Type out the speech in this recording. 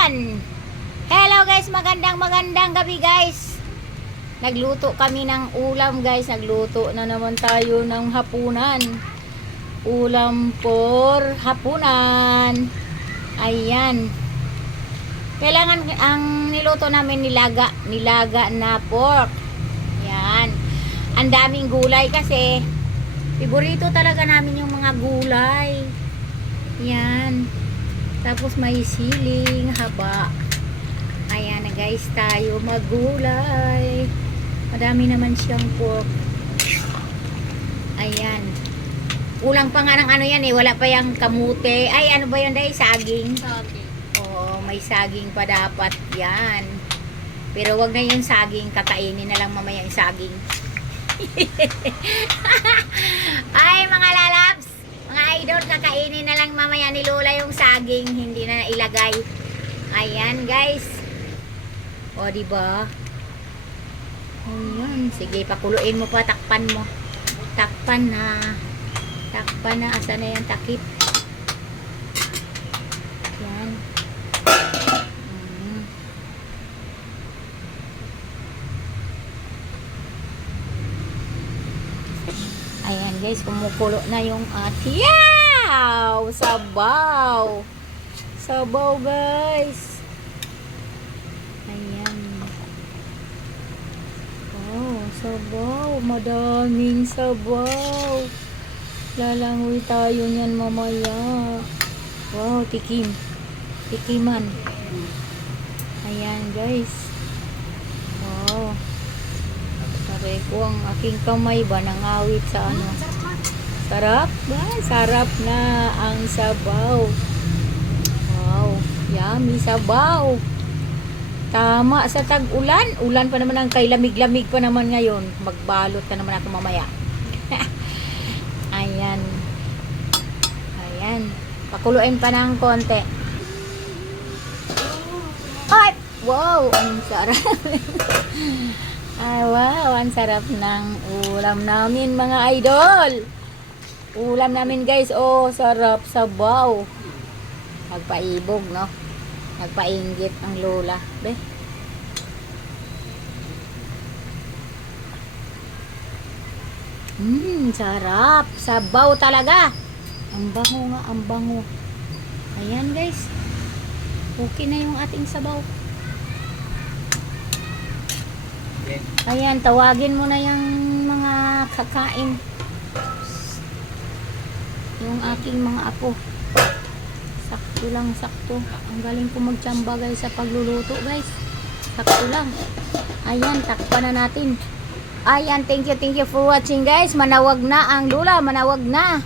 Ayan. Hello guys, magandang gabi guys. Nagluto kami ng ulam guys. Nagluto na naman tayo ng hapunan. Ulam for hapunan. Ayan. Kailangan ang niluto namin nilaga na pork. Ayan. Ang daming gulay kasi paborito talaga namin yung mga gulay. Ayan. Tapos may siling haba. Ayan na guys, tayo maggulay. Madami naman siyang pork. Ayan. Kulang pa nga ng ano yan eh. Wala pa yung kamute. Ay, ano ba yun dahil? Saging. Saging. Oo, may saging pa dapat yan. Pero wag na yung saging. Kakainin na lang mamaya yung saging. Ay, mga lalabs. Mga idol, kakainin na lang mamaya ni Lola yung saging, hindi na ilagay. Ayan, guys. O, diba? Ayan. Sige, pakuluin mo pa, takpan mo. Takpan na. Takpan na. Asa na yung takip? Ayan. Ayan guys, kumukulo na yung atiyaw! Sabaw! Sabaw guys! Ayan. Oh, sabaw. Madaming sabaw. Lalangoy tayo niyan mamaya. Wow, tikim. Tikiman. Ayan guys. Wow. Sabi ko ang aking kamay ba nangawit sa ano. Sarap ba? Sarap na ang sabaw. Wow. Yummy sabaw. Tama sa tag-ulan. Ulan pa naman ang kay lamig-lamig pa naman ngayon. Magbalot na naman ako mamaya. Ayan. Ayan. Pakuluin pa ng konti. Ay! Wow! Ang sarap. Ay, wow, ang sarap ng ulam namin mga idol. Ulam namin guys, oh, sarap, sabaw. Magpaibog, no? Magpainggit ang Lola. Be. Sarap. Sabaw talaga. Ang bango nga, ang bango. Ayan guys. Okay na yung ating sabaw. Ayan, tawagin mo na yung mga kakain. Yung aking mga apo. Sakto lang, sakto. Ang galing ko magtsamba guys sa pagluluto guys. Sakto lang. Ayan, takpan na natin. Ayan, thank you for watching guys. Manawag na ang Lola, manawag na.